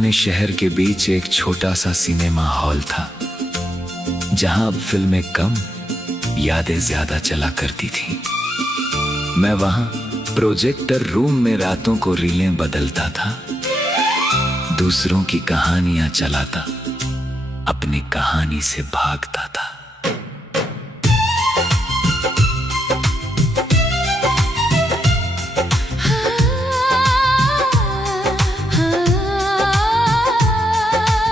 पुराने शहर के बीच एक छोटा सा सिनेमा हॉल था, जहां अब फिल्में कम, यादें ज्यादा चला करती थी। मैं वहां प्रोजेक्टर रूम में रातों को रीलें बदलता था, दूसरों की कहानियां चलाता, अपनी कहानी से भागता था।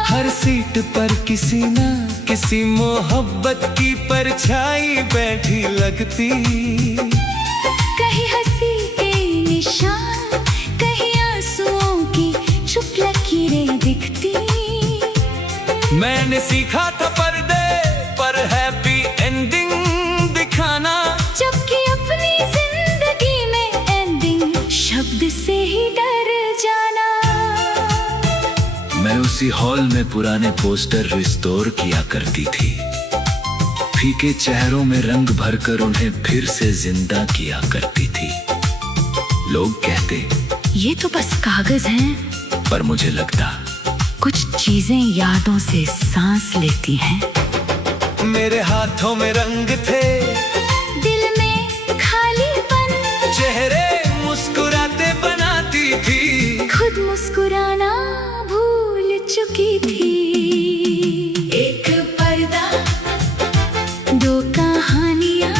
हर सीट पर किसी ना किसी मोहब्बत की परछाई बैठी लगती, कहीं हंसी के निशान, कहीं आंसुओं की चुप लकीरें दिखती। मैंने सीखा था पर्दे पर हैप्पी एंडिंग दिखाना, जबकि अपनी जिंदगी में एंडिंग शब्द से ही डर जाना। मैं उसी हॉल में पुराने पोस्टर रिस्टोर किया करती थी, फीके चेहरों में रंग भरकर उन्हें फिर से जिंदा किया करती थी। लोग कहते ये तो बस कागज हैं, पर मुझे लगता कुछ चीजें यादों से सांस लेती हैं। मेरे हाथों में रंग थे, दिल में खालीपन, चेहरे मुस्कुराते बनाती थी, खुद मुस्कुराना भूल चुकी थी। एक पर्दा, दो कहानियां,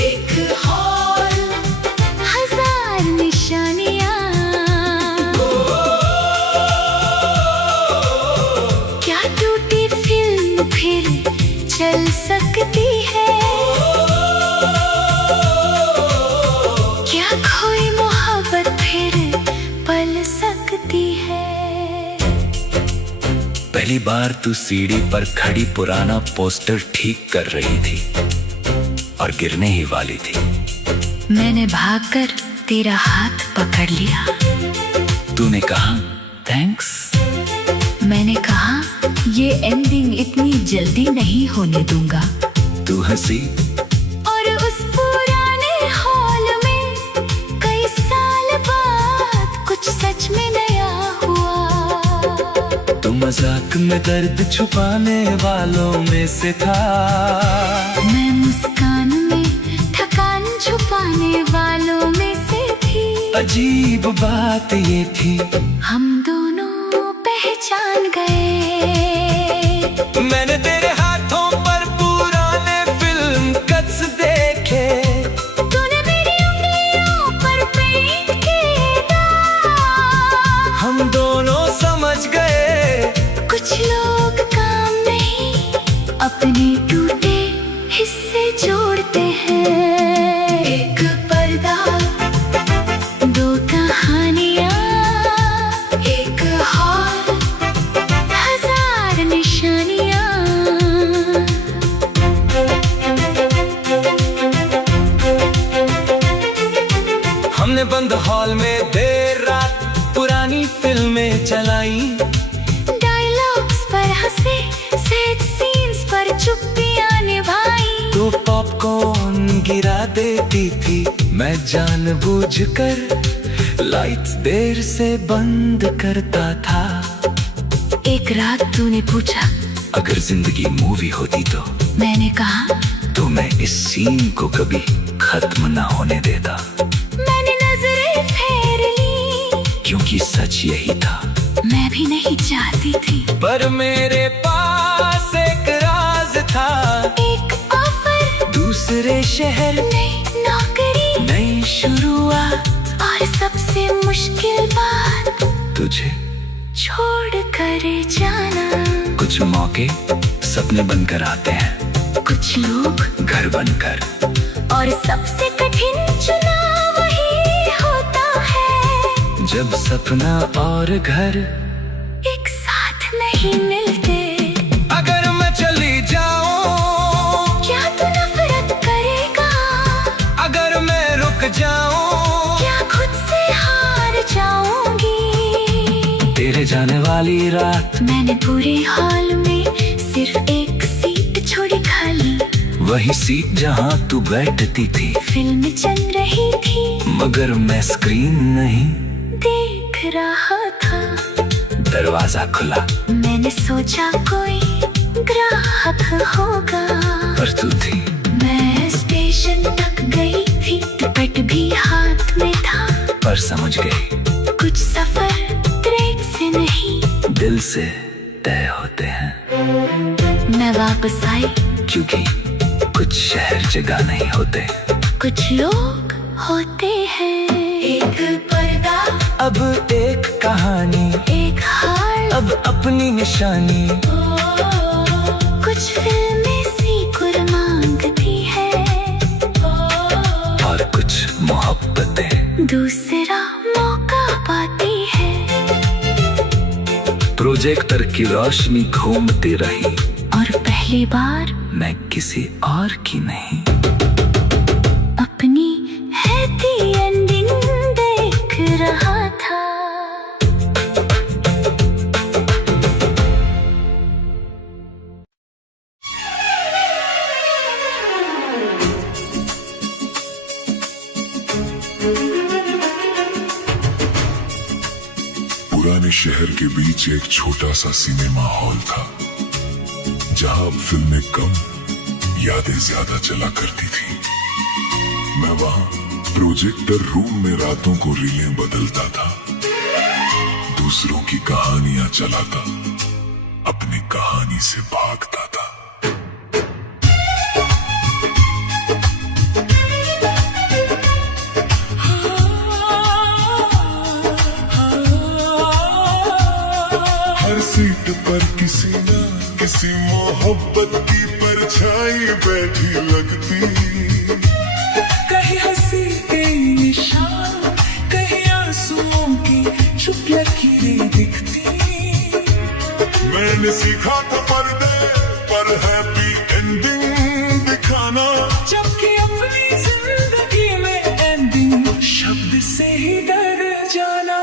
एक हॉल, हजार निशानियां। क्या टूटी फिल्म फिर चल सकती है? क्या खोई मोहब्बत फिर पल सकती है? पहली बार तू सीढ़ी पर खड़ी पुराना पोस्टर ठीक कर रही थी और गिरने ही वाली थी। मैंने भागकर तेरा हाथ पकड़ लिया। तूने कहा थैंक्स। मैंने कहा ये एंडिंग इतनी जल्दी नहीं होने दूंगा। तू हंसी और उस पुराने हॉल में कई साल बाद कुछ सच में नया हुआ। तू मजाक में दर्द छुपाने वालों में से था, मैं मुस्कान में थकान छुपाने वालों में से थी। अजीब बात ये थी, हम दोनों पहचान गए। मैंने तेरे हाथों पर पुराने फिल्म कट्स देखे, तूने मेरी उंगलियों पर पेंट के दाग। हम दोनों समझ गए कुछ लोग काम नहीं, अपने टूटे हिस्से जोड़ते हैं। एक पर्दा, दो कहानियां, एक हॉल, हजार निशानियां। हमने बंद हॉल में देर रात पुरानी फिल्में चलाई, डायलॉग्स पर हंसे, सैड सीन्स पर चुप्पियां निभाई। तू पॉपकॉर्न गिरा देती थी, मैं जानबूझकर लाइट्स देर से बंद करता था। एक रात तूने पूछा, अगर जिंदगी मूवी होती तो मैंने कहा मैं इस सीन को कभी खत्म ना होने देता। मैंने नजरें फेर ली, क्योंकि सच यही था, मैं भी नहीं चाहती थी। पर मेरे पास एक राज था, एक ऑफर, दूसरे शहर, नई नौकरी, नई शुरुआत, और सबसे मुश्किल बात, तुझे छोड़ कर जाना। कुछ मौके सपने बनकर आते हैं, कुछ लोग घर बनकर, और सबसे कठिन चुनाव वही होता है जब सपना और घर एक साथ नहीं मिलते। अगर मैं चली जाऊं, क्या तू नफरत करेगा? अगर मैं रुक जाऊं, क्या खुद से हार जाऊंगी? तेरे जाने वाली रात, मैंने पूरे हॉल में सिर्फ एक सीट छोड़ी खाली, वही सीट जहां तू बैठती थी, फिल्म चल रही थी, मगर मैं स्क्रीन नहीं देख रहा था। दरवाजा खुला, मैंने सोचा कोई ग्राहक होगा, पर तू थी। मैं स्टेशन तक गई थी, टिकट भी हाथ में था, पर समझ गई कुछ सफर ट्रेन से नहीं दिल से तय होते हैं। मैं वापस आई, क्योंकि कुछ शहर जगह नहीं होते, कुछ लोग होते हैं। एक पर्दा, अब एक कहानी, एक हार, अब अपनी निशानी। कुछ फिल्में सीकुर मांगती है, और कुछ मोहब्बतें दूसरा मौका पाती है। प्रोजेक्टर की रोशनी घूमती रही, और पहली बार मैं किसी और की नहीं, अपनी हैप्पी एंडिंग देख रहा था। पुराने शहर के बीच एक छोटा सा सिनेमा हॉल था, जहां अब फिल्में कम, यादें ज्यादा चला करती थी। मैं वहां प्रोजेक्टर रूम में रातों को रीलें बदलता था, दूसरों की कहानियां चलाता, अपनी कहानी से भागता था। हर सीट पर किसी न किसी मोहब्बत की परछाई बैठी लगती, कहीं हंसी के निशान, कहीं आंसुओं की चुप लकीरें दिखती। मैंने सीखा था पर्दे पर हैप्पी एंडिंग दिखाना, जबकि अपनी जिंदगी में एंडिंग शब्द से ही डर जाना।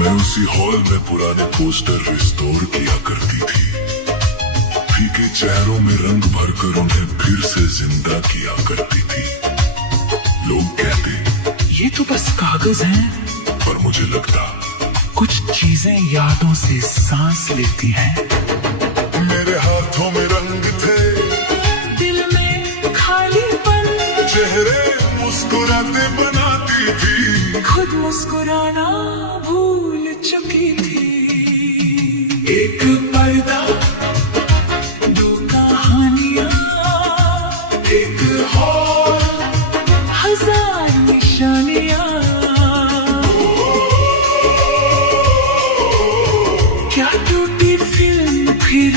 मैं उसी हॉल में पुराने पोस्टर रिस्टोर किया करती थी, फीके चेहरों में रंग भरकर उन्हें फिर से जिंदा किया करती थी। लोग कहते ये तो बस कागज हैं, पर मुझे लगता कुछ चीजें यादों से सांस लेती हैं। मेरे हाथों में रंग थे, दिल में खालीपन, चेहरे मुस्कुराते बनाती थी, खुद मुस्कुराना भूल चुकी थी। एक पर्दा, दो कहानियां, एक हॉल, हजार निशानियां। क्या टूटी फिल्म फिर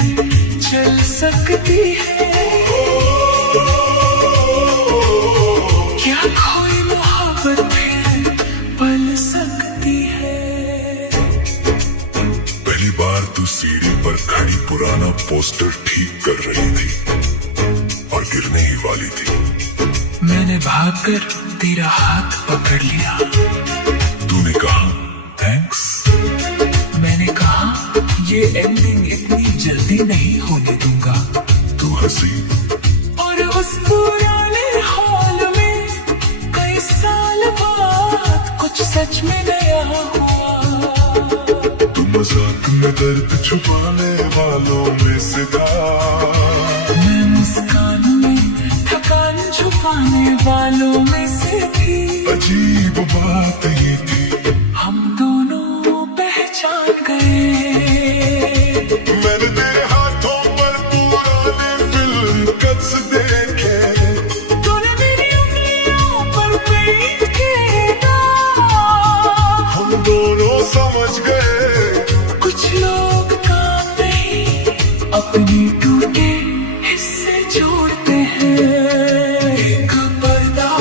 चल सकती है? क्या कोई मोहब्बत फिर पल सकती है? पहली बार तू सीढ़ी पर खड़ी पुराना पोस्टर ठीक कर रही थी और गिरने ही वाली थी। मैंने भागकर तेरा हाथ पकड़ लिया, तूने कहा थैंक्स, मैंने कहा ये एंडिंग इतनी जल्दी नहीं होने दूंगा। तू हंसी और उस पुराने हॉल में कई साल बाद कुछ सच में नया हुआ। तू मजाक में दर्द छुपाने वालों में से था, मैं मुस्कान में थकान छुपाने वालों में से थी। अजीब बात ये थी, हम दोनों पहचान गए। मैंने तेरे हाथों पर पुराने फिल्म कट्स देखे, तूने मेरी उंगलियों पर पेंट किए दाग। हम दोनों समझ गए कुछ लोग काम नहीं, अपनी टूटे हिस्से जोड़ते हैं। एक पर्दा,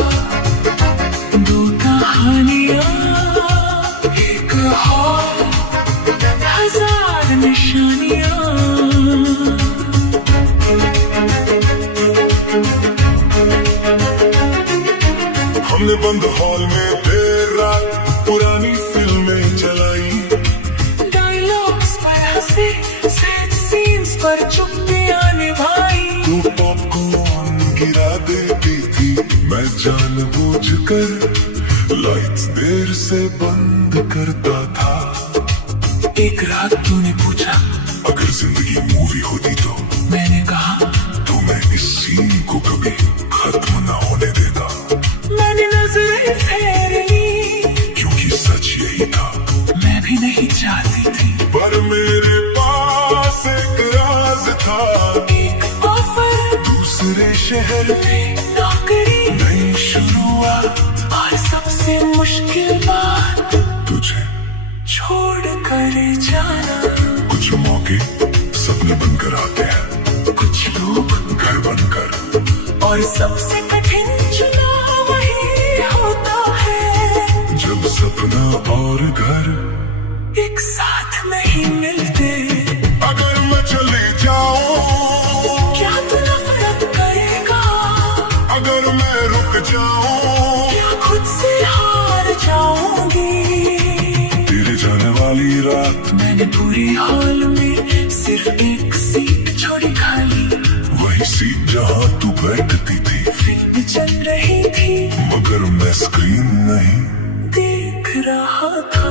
दो कहानियां, एक हॉल, हजार निशानियां। हमने बंद हॉल में देर रात पुरानी फिल्में चलाई, डायलॉग्स पर हंसे, सैड सीन्स पर चुप्पियां निभाई। तू पॉपकॉर्न गिरा देती थी, मैं जानबूझकर लाइट्स देर से बंद करता था। एक रात तूने पूछा अगर जिंदगी मूवी होती तो मैंने कहा तो मैं इस सीन को कभी खत्म न होने देता। मैंने नजरें फेर ली क्योंकि सच यही था, मैं भी नहीं चाहती थी, पर मेरे पास एक राज था। एक ऑफर दूसरे शहर में नौकरी, नई शुरुआत, और सबसे मुश्किल बात तुझे छोड़ कर जाना। कुछ मौके सपने बनकर आते हैं, कुछ लोग घर बनकर, और सबसे कठिन चुनाव वही होता है जब सपना और घर एक साथ नहीं मिलते। अगर मैं चले जाऊं क्या तू नफरत करेगा? अगर मैं रुक जाऊं क्या खुद से हार जाऊंगी? तेरे जाने वाली रात मैंने पूरी हॉल में सिर्फ एक सीट छोड़ी खाली, वही सीट जहां तू बैठती थी, फिल्म चल रही थी मगर मैं स्क्रीन नहीं देख रहा था।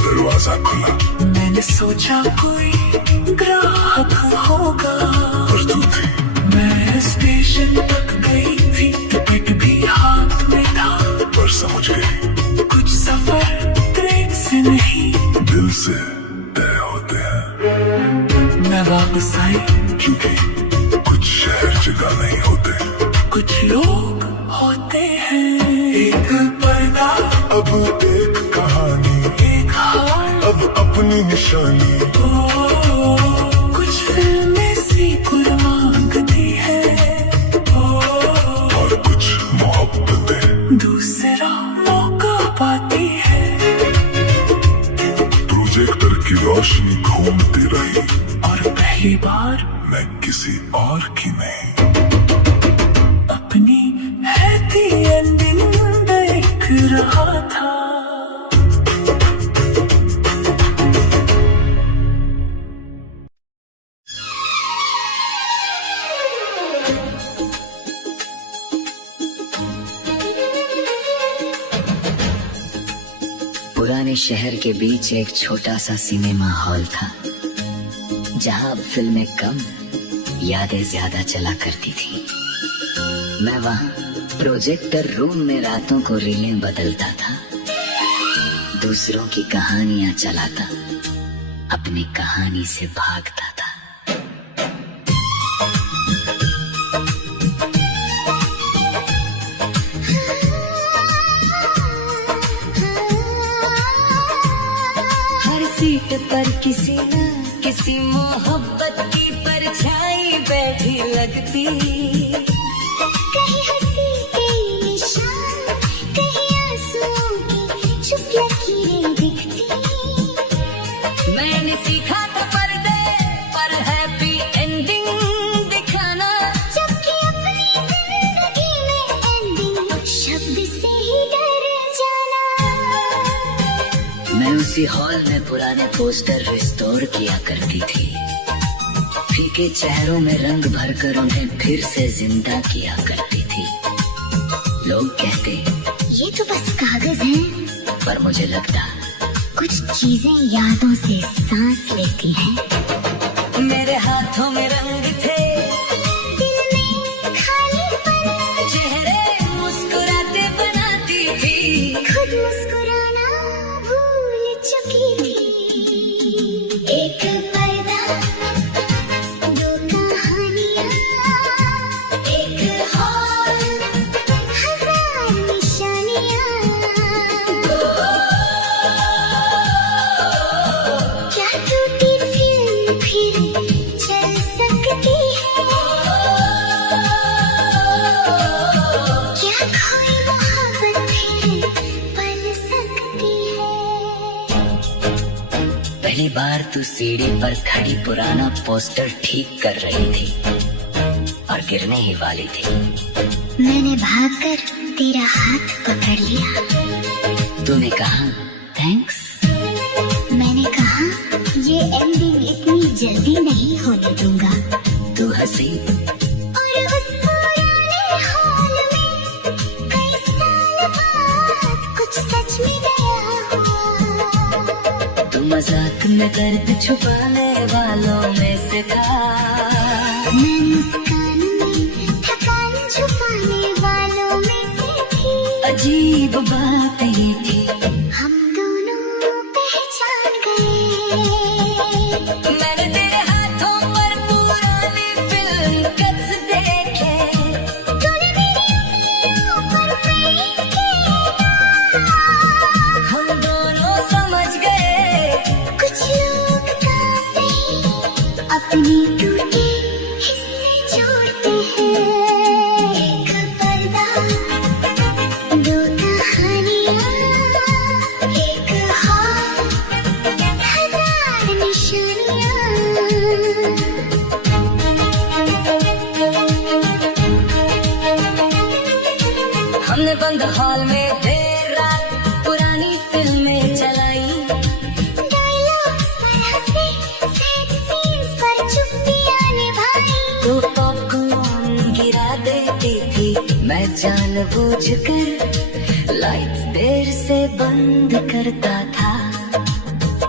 दरवाजा खुला मैंने सोचा कोई ग्राहक होगा, और तू थी। मैं स्टेशन तक गई थी, टिकट भी हाथ में था, पर समझ गई कुछ सफर ट्रेन से नहीं दिल से तय होते हैं। मैं वापस आई क्योंकि कुछ शहर जगह नहीं होते, कुछ लोग होते हैं। एक पर्दा, अब एक कहानी, एक हार, अब अपनी निशानी। कुछ फिल्में सीक्वल मांगती है, और कुछ मोहब्बतें दूसरा मौका पाती है। प्रोजेक्टर की रोशनी घूमती रही, और पहली बार मैं किसी और की नहीं। अपनी हैप्पी एंडिंग देख रहा था। पुराने शहर के बीच एक छोटा सा सिनेमा हॉल था, जहां अब फिल्में कम यादें ज्यादा चला करती थी। मैं वहां प्रोजेक्टर रूम में रातों को रीलें बदलता था, दूसरों की कहानियां चलाता, अपनी कहानी से भागता था। हर सीट पर किसी न किसी मोहब्बत की परछाई बैठी लगती, कहीं हंसी कहीं निशान, कहीं आंसुओं की चुप लकीरें दिखती। मैंने सीखा था पर्दे पर हैप्पी एंडिंग दिखाना, जबकि अपनी जिंदगी में एंडिंग शब्द से ही डर जाना। मैं उसी हॉल में पुराने पोस्टर रिस्टोर किया करती थी, फीके चेहरों में रंग भरकर उन्हें फिर से जिंदा किया करती थी। लोग कहते ये तो बस कागज है, पर मुझे लगता कुछ चीजें यादों से सांस लेती हैं। मेरे हाथों में रंग थे, दिल में खालीपन, चेहरे मुस्कुराते बनाती थी, खुद मुस्कुराना भूल चुकी थी। एक पर्दा, दो कहानियां, एक हॉल, हजार निशानियां। क्या टूटी फिल्म फिर चल सकती है? क्या खोई मोहब्बत फिर पल सकती है? पहली बार तू सीढ़ी पर खड़ी पुराना पोस्टर ठीक कर रही थी और गिरने ही वाली थी। मैंने भागकर तेरा हाथ पकड़ लिया, तूने कहा थैंक्स। मैंने कहा ये एंडिंग इतनी जल्दी नहीं होने दूंगा। तू हंसी और उस पुराने हॉल में कई साल बाद कुछ सच में नया हुआ। तू मजाक मैं दर्द छुपाने वालों में से था। मैं मुस्कान में थकान छुपाने वालों में से थी। अजीब बात ये थी हम दोनों पहचान गए। मैंने तेरे हाथों पर पुराने फिल्म कट्स देखे। तूने मेरी उंगलियों पर मेहंदी किया। हम दोनों समझ गए कुछ लोग कांपते अपनी टूटे हिस्से जोड़ते हैं। एक पर्दा, दो कहानियाँ, एक हार, हजार निशानियाँ। हमने बंद हॉल में देर रात पुरानी फिल्में चलाई। डायलॉग्स पर हंसे, सेट सीन्स पर चुप्पियाँ निभाई। तू पॉपकॉर्न गिरा देती थी, मैं जानबूझकर लाइट्स देर से बंद करता था।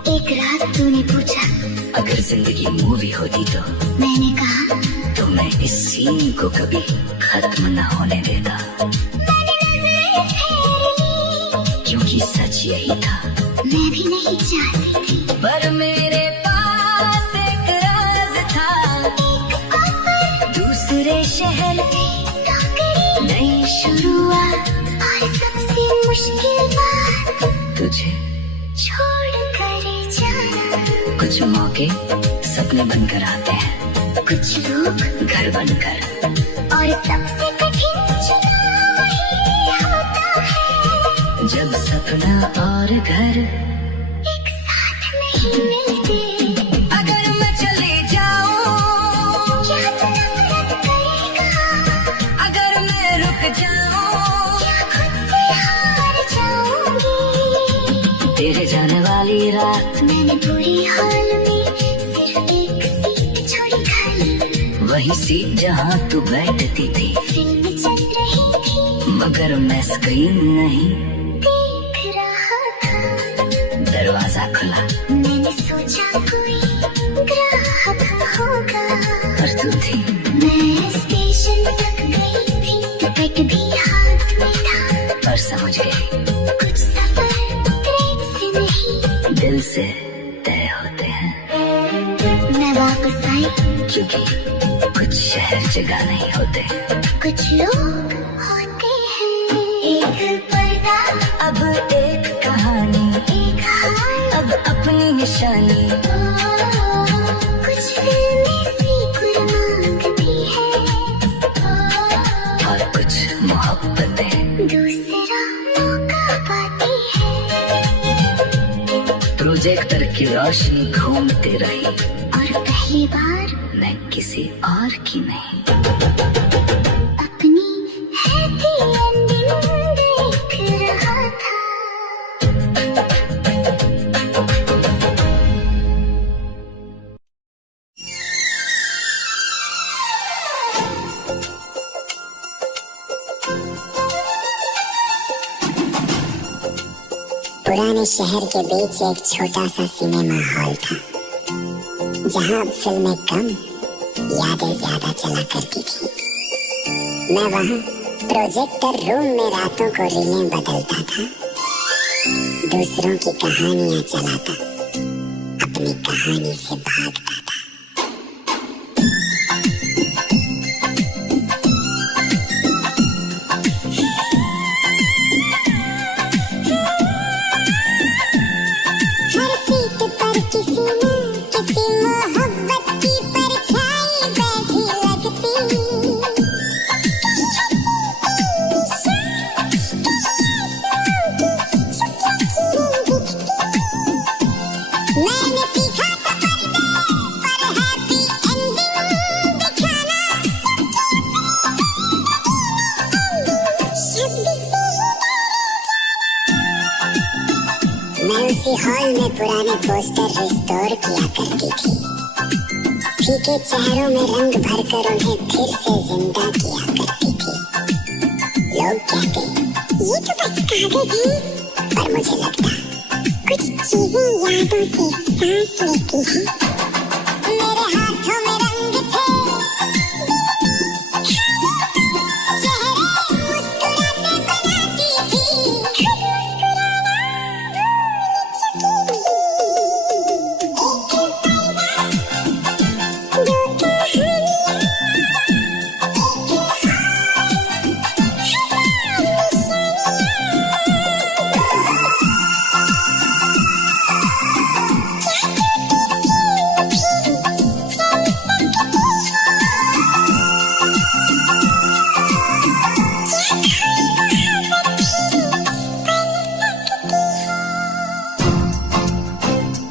एक रात तूने पूछा, अगर जिंदगी मूवी होती तो मैंने कहा मैं इस सीन को कभी खत्म न होने देता। मैंने नजरें फेर ली, क्योंकि सच यही था। मैं भी नहीं चाहती थी। पर मेरे पास एक राज था। एक ऑफर, दूसरे शहर में नौकरी, नई शुरुआत, और सबसे मुश्किल बात, तुझे छोड़ कर जाना। कुछ मौके सपने बनकर आते हैं, कुछ लोग घर बनकर। और सबसे कठिन चुनाव वही होता है जब सपना और घर एक साथ नहीं मिलते। अगर मैं चली जाऊं, क्या तू नफरत करेगा? अगर मैं रुक जाऊं, क्या खुद से हार जाऊंगी? तेरे जाने वाली रात मैंने पूरी हॉल में सिर्फ एक सीट छोड़ी खाली। वही सीट जहां तू बैठती थी, फिल्म चल रही थी, मगर मैं स्क्रीन नहीं देख रहा था। दरवाजा खुला मैंने सोचा कोई ग्राहक होगा। और तू थी। मैं स्टेशन तक गई थी, टिकट भी हाथ में था। और समझ गई कुछ सफर ट्रेन से नहीं, दिल से तय होते हैं। मैं वापस आई। क्योंकि कुछ शहर जगह नहीं होते। कुछ लोग होते हैं। एक पर्दा, अब एक कहानी, एक हार, अब अपनी निशानी। कुछ फिल्में सीक्वल मांगती है, और कुछ मोहब्बतें दूसरा मौका पाती है। प्रोजेक्टर की रोशनी घूमती रही, और पहली बार मैं किसी और की नहीं। अपनी हैप्पी एंडिंग देख रहा था। पुराने शहर के बीच एक छोटा सा सिनेमा हॉल था, जहां फिल्में कम यादें ज्यादा चला करती थी। मैं वहां प्रोजेक्टर रूम में रातों को रीलें बदलता था, दूसरों की कहानियां चलाता, अपनी कहानी से भागता था। हर सीट पर किसी न किसी मोहब्बत की परछाई बैठी लगती। मैंने सीखा था पर्दे पर हैप्पी एंडिंग दिखाना। मैं उसी हॉल में पुराने पोस्टर रिस्टोर किया करती थी, फीके चेहरों में रंग भरकर उन्हें फिर से जिंदा किया करती थी। लोग कहते ये तो बस कागज है, पर मुझे लगता कुछ चीजें यादों से सांस लेती हैं। मेरे हाथों में रंग थे, चेहरे मुस्कुराते बनाती थी, खुद मुस्कुराना भूल चुकी।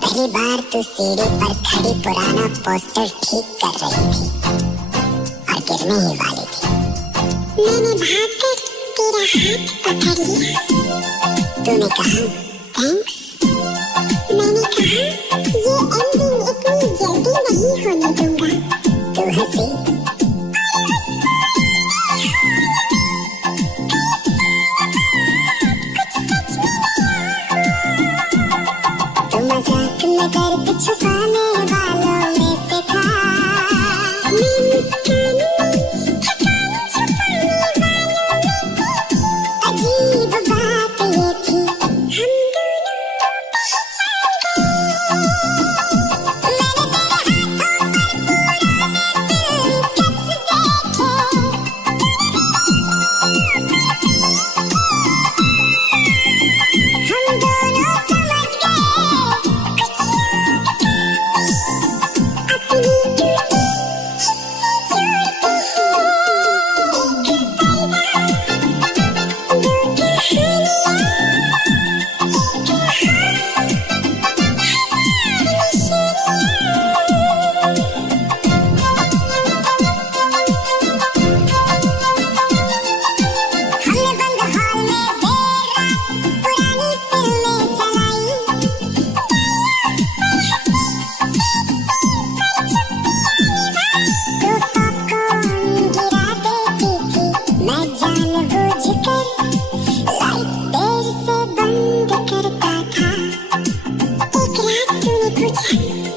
पहली बार तू सीढ़ी पर खड़ी पुराना पोस्टर ठीक कर रही थी और गिरने ही वाली थी। मैंने भागकर तेरा हाथ पकड़ लिया। तूने कहा थैंक्स। मैंने कहा ये एंडिंग इतनी जल्दी नहीं होने दूंगा। तू हंसी। तू मजाक में दर्द छुपाने वालों में से था। मैं मुस्कान में थकान छुपाने वालों में थी। अजीब बात ये थी, हम दोनों पहचान गए। मैंने तेरे हाथों पर पुराने फिल्म कट्स देखे। हम दोनों समझ गए कुछ अपनी टूटी जोड़ते हमने बंद हॉल में देर रात पुरानी फिल्में चलाई। तू पॉपकॉर्न गिरा देती थी, मैं जानबूझकर लाइट देर से बंद करता था। एक रात तूने पूछा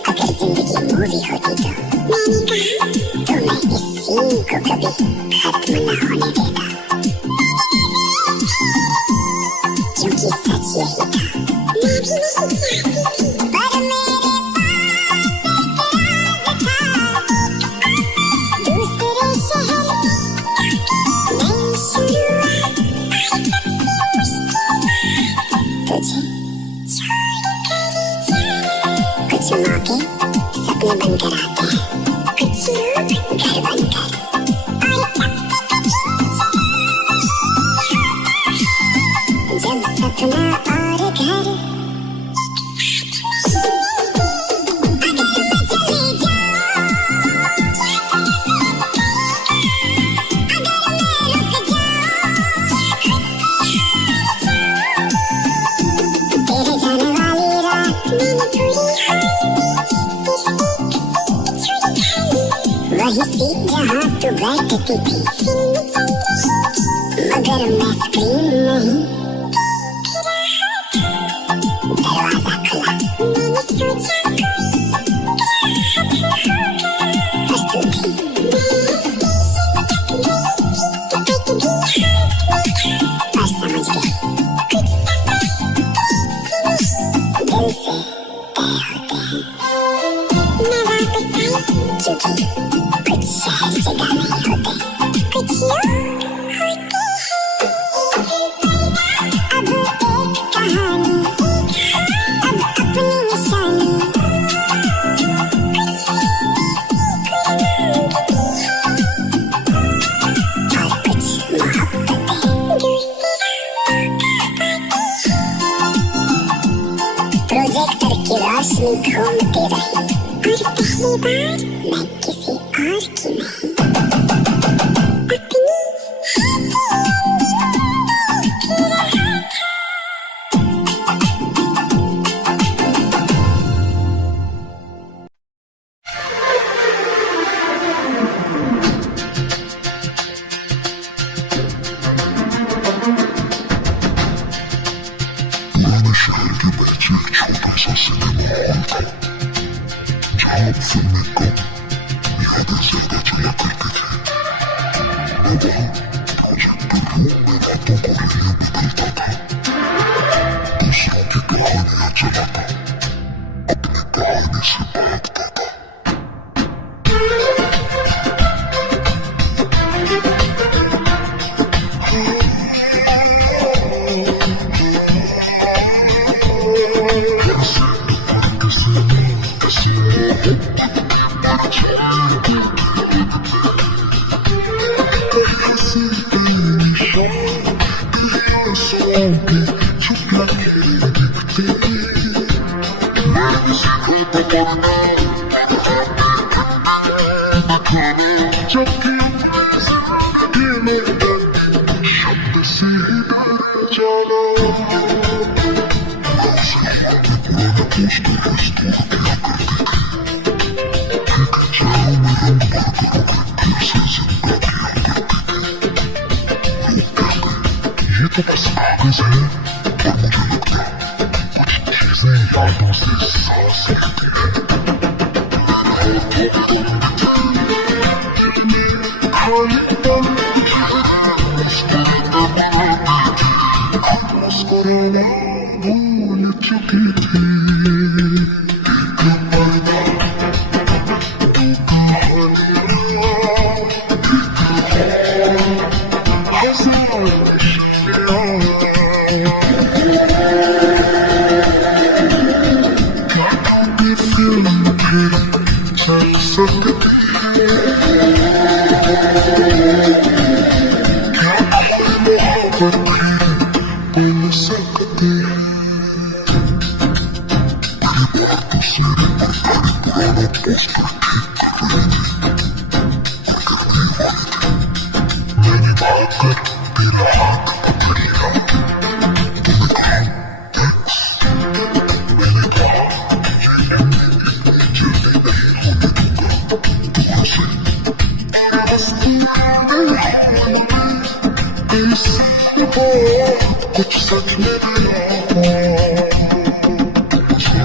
अगर जिंदगी मूवी होती तो। मैंने कहा तो मैं इस सीन को कभी खत्म न होने देता, क्योंकि सच यही था। मैं भी नहीं चाहती थी, पर मेरे पास एक राज था। दूसरे शहर में नई शुरुआत आई सबसे मुश्किल बात। तुझे छोड़कर जाना। कुछ मौके सपने बनकर आते हैं, कुछ लोग घर बनकर। और जब सपना और घर अगर मैं चली जाऊं, अगर मैं रुक जाऊं, तेरे जाने वाली रात मैंने पूरी वही सीट जहाँ तू बैठती थी। फिल्म चल रही थी मगर मैं स्क्रीन नहीं। दरवाजा खुला, मैंने सोचा कोई खबर होगा, पर तू थी। मैं स्टेशन तक गई, टिकट भी हाथ में था, पर समझ गई कुछ सफर दिल से तय होते हैं। मैं वापस आई क्योंकि कुछ शहर जगह नहीं होते, कुछ लोग होते हैं। अब एक कहानी, अब अपनी निशानी। कुछ और कुछ मोहब्बतें प्रोजेक्टर की रोशनी घूमती रही, और पहली बार मैं किसी और की नहीं, अपनी शहर के बच्चे ये तो बस कागज है, और मुझे लगता है कुछ चीजें यादों से सांस लेती है। मुस्कुराना भूल चुकी थी, कुछ सच में दूसरा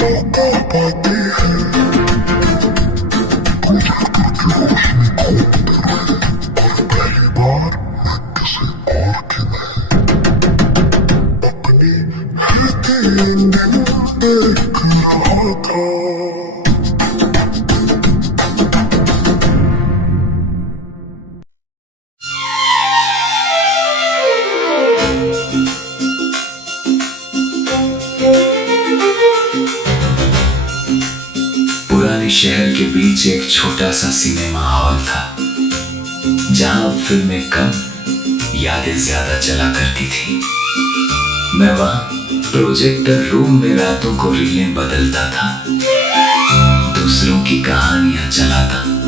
मौका पाते पुराने शहर के बीच एक छोटा सा सिनेमा हॉल था, जहां अब फिल्में कम यादें ज्यादा चला करती थी। मैं वहां प्रोजेक्टर रूम में रातों को रीलें बदलता था, दूसरों की कहानियां चलाता